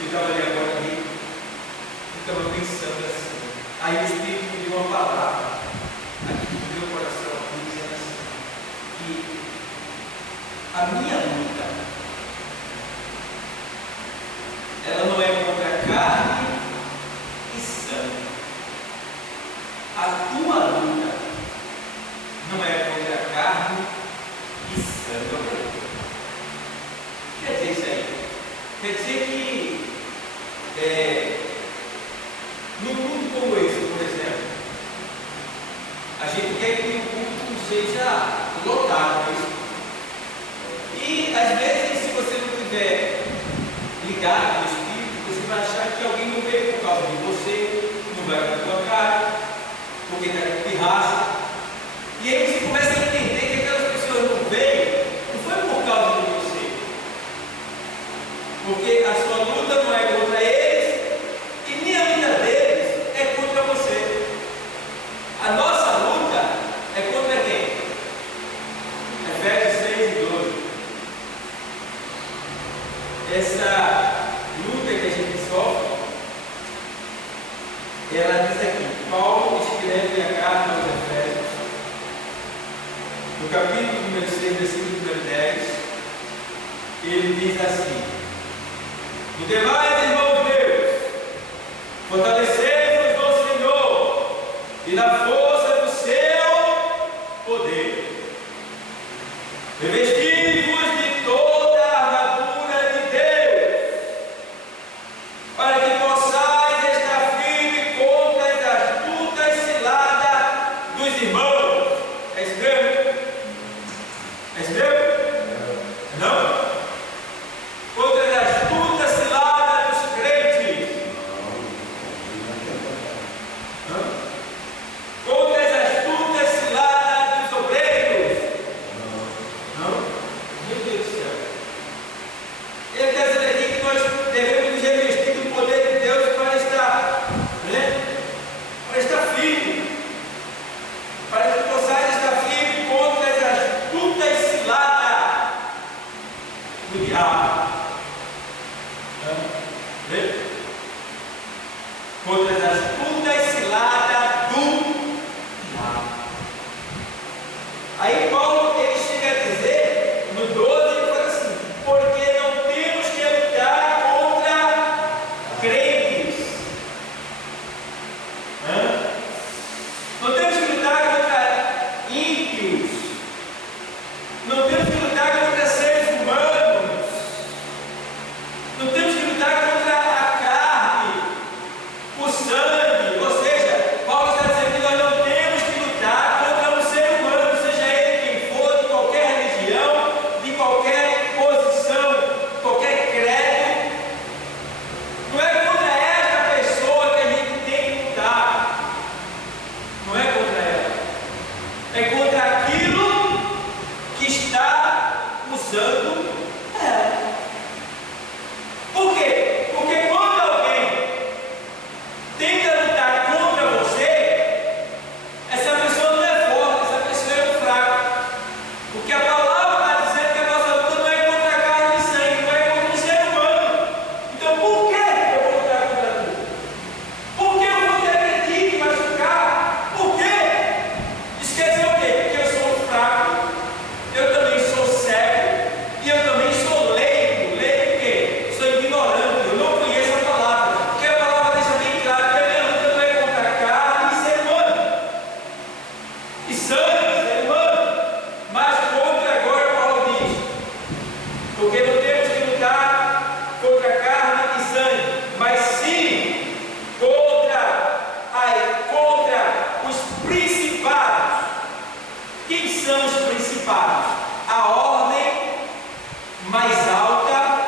Eu estava ali agora ali, e estava pensando assim. Aí o Espírito me deu uma palavra aqui no meu coração, dizendo assim, que a minha luta, ela não é contra carne e sangue. A tua luta não é contra carne e sangue. Quer dizer isso aí? Quer dizer que num culto como esse, por exemplo, a gente quer que o culto seja lotado, não é isso? E às vezes, se você não tiver ligado no Espírito, você vai achar que alguém não veio por causa de você, não vai com a tua cara, porque está com pirraça. E aí você começa a entender que aquelas pessoas não veio, não foi por causa de você, porque a sua luta não é contra eles e nem a luta deles é contra você. A nossa luta é contra quem? Efésios 6 e 12. Essa luta que a gente sofre, ela diz aqui, Paulo escreve a carta aos Efésios, no capítulo número 6, versículo número 10, ele diz assim: no demais, irmãos Deus, fortalecei-vos no Senhor e na força do seu poder, revesti-vos de toda a armadura de Deus, para que possais estar firme contra as astutas ciladas dos irmãos. É isso mesmo? É isso mesmo? Não? Contra as astutas ciladas dos crentes. Contra as astutas ciladas dos obreiros. Não? Meu Deus do céu. Ele está dizendo aqui que nós devemos nos revestir do poder de Deus para estar, né? Para estar firme. Para que possais estar firme contra as astutas ciladas do diabo. Contra as astutas ciladas do diabo. Aí Paulo ele chega a dizer, no 12, ele fala assim: porque não temos que lutar contra crentes. Não temos que lutar contra ímpios. Não temos que lutar contra seres humanos. Não temos que lutar contra a carne, o sangue. Ou seja, Paulo está dizendo que nós não temos que lutar contra um ser humano, seja ele quem for, de qualquer religião, de qualquer posição, qualquer credo. Não é contra esta pessoa que a gente tem que lutar. Não é contra ela. É contra aquilo que está usando ela. Por quê? Porque quando alguém tenta lutar contra você, essa pessoa não é forte, essa pessoa é fraca. Porque a palavra está dizendo que a nossa luta não é contra a carne e sangue, não é contra o ser humano. Então por que eu vou lutar contra tu? Por que eu vou te agredir e machucar? Por quê? Isso quer dizer o quê? Que eu sou fraco, eu também sou cego e eu também sou leigo. Leigo o quê? Sou ignorante, eu não conheço a palavra. Porque a palavra deixa bem claro que a minha luta não é contra a carne e ser humano, e sangue, ser humano, mas contra, agora Paulo diz, porque não temos que lutar contra a carne e sangue, mas sim contra os principados. Quem são os principados? A ordem mais alta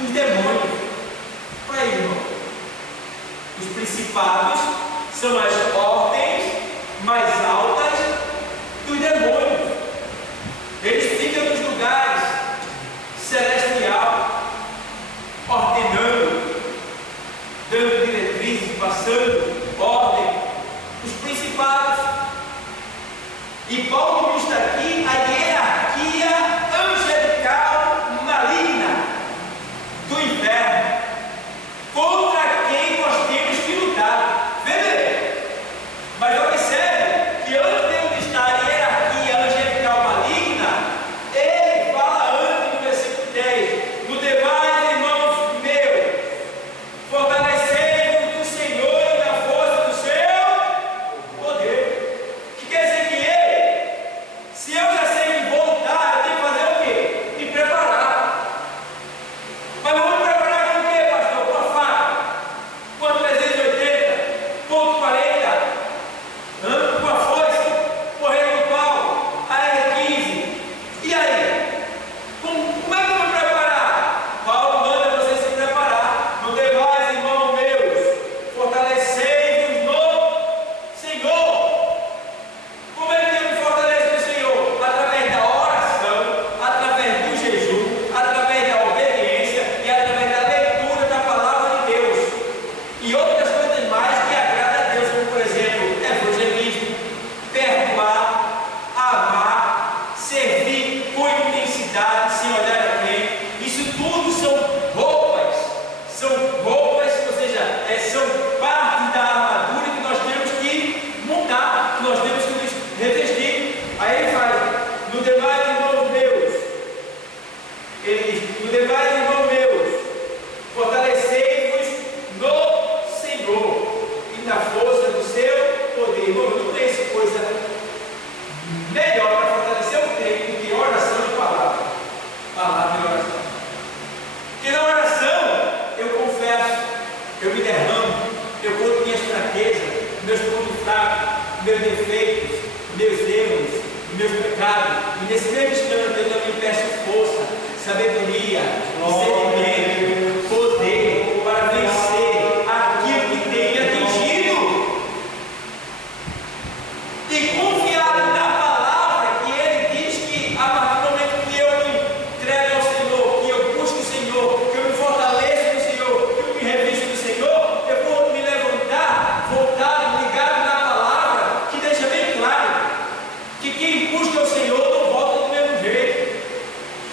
dos demônios. Olha aí, irmão. Os principados são as ordens mais altas dos demônios. Eles ficam nos lugares celestial, ordenando, dando diretrizes, passando ordem. Os principados. E Paulo lista aqui a hierarquia angelical maligna do inferno. defeitos, meus erros, meus pecados. E nesse mesmo instante eu também peço força, sabedoria, discernimento, poder para vencer aquilo que tem me atingido. E confiado na palavra que ele diz que a partir do momento que eu me entrego ao Senhor, que eu busco o Senhor, que eu me fortaleço no Senhor, que eu me revisto do Senhor, eu vou me levantar, voltado, ligado na palavra, que deixa bem claro que quem busca o Senhor não volta do mesmo jeito.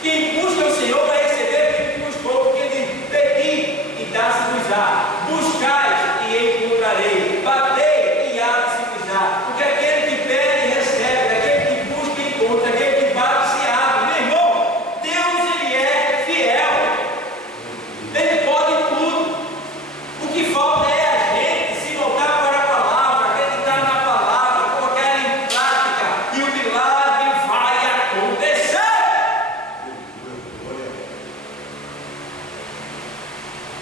Quem busca o Senhor vai receber aquilo que buscou, porque ele pedi e dá-se-vos-á, buscai e encontrarei, batei e abre-se-vos-á, porque aquele que pede recebe, aquele que busca encontra, aquele que bate se abre. Meu irmão, Deus ele é fiel, ele pode tudo. O que falta é a gente se voltar para a palavra, acreditar na palavra, colocar ela em prática, e o milagre vai acontecer.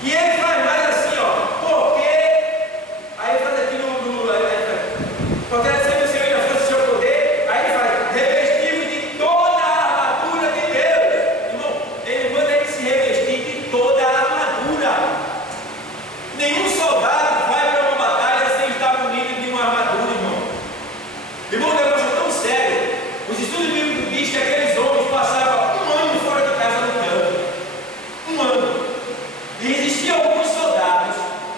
E ele faz mais assim, ó, porque, aí ele faz aqui porque ele sempre o Senhor e a força do seu poder, aí ele faz, revestiu de toda a armadura de Deus. Irmão, ele manda ele se revestir de toda a armadura. Nenhum soldado vai para uma batalha sem estar munido de uma armadura, irmão. Irmão, o negócio é tão sério. Os estudos bíblicos dizem que aqueles homens passavam um ano fora de casa lutando. Um ano. E existiam alguns soldados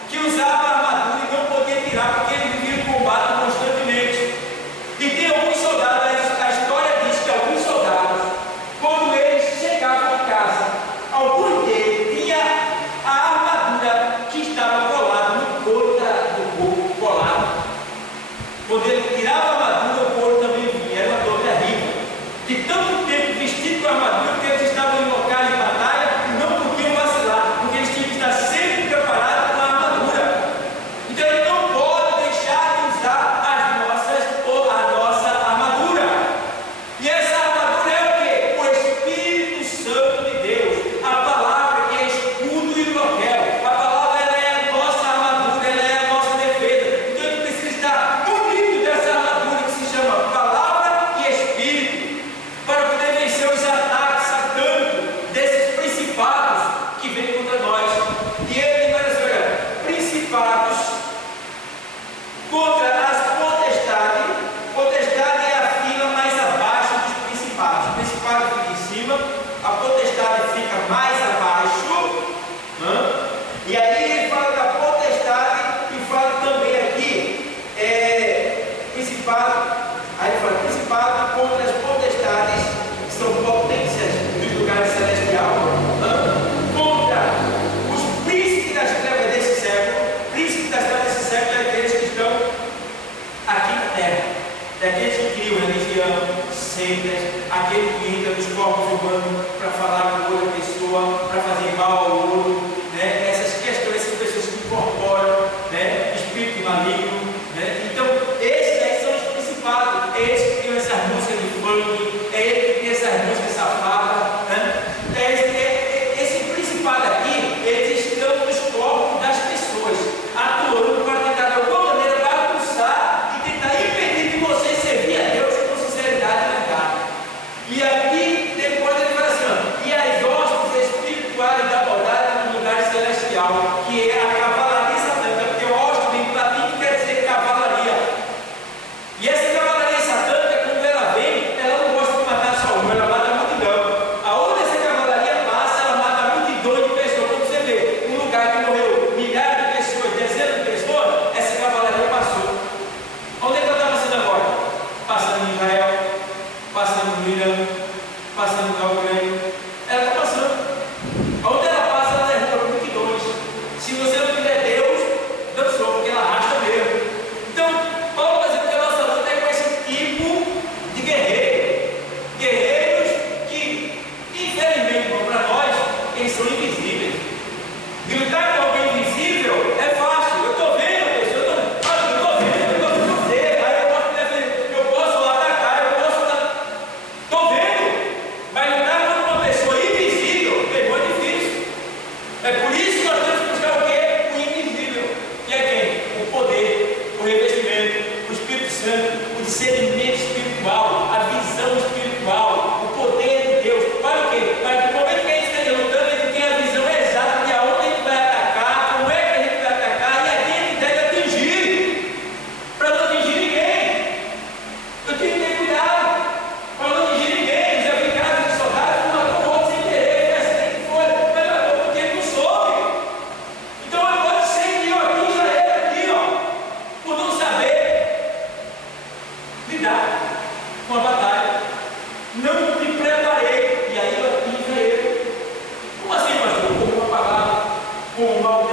que usavam a armadura e não podiam tirar porque eles viviam em combate constantemente. E tem alguns soldados, a história diz que alguns soldados, quando eles chegavam em casa, alguns deles tinham a armadura que estava colada no couro do corpo, colado. Quando ele tirava a armadura, o couro também vinha, era uma dor terrível. De tanto tempo vestido com a armadura, porque eles estavam em locais de batalha e não podiam vacilar, porque eles tinham que estar sempre preparados com a armadura. Então ele não pode deixar de usar as nossas ou a nossa armadura. E essa armadura é o quê? O Espírito Santo de Deus, a palavra que é escudo e broquel. A palavra ela é a nossa armadura, ela é a nossa defesa. Então a gente precisa estar munido dessa armadura que se chama palavra e Espírito, para poder vencer os ataques satânicos desses principados que vêm contra nós. E ele vai dizer, olha, principados contra as potestades. Potestade é a fila mais abaixo dos principados. O principado fica em cima, a potestade fica mais abaixo. E aí ele fala da potestade e fala também aqui principado. Aí ele fala principado contra as potestades, que são potências dos lugares celestiais, contra os príncipes das trevas desse século. Príncipes das trevas desse século é aqueles que estão aqui na terra, é aqueles que criam religião, seitas, aquele que entra nos corpos humanos para falar com outra pessoa, para fazer mal ao outro, né? Essas questões com o mal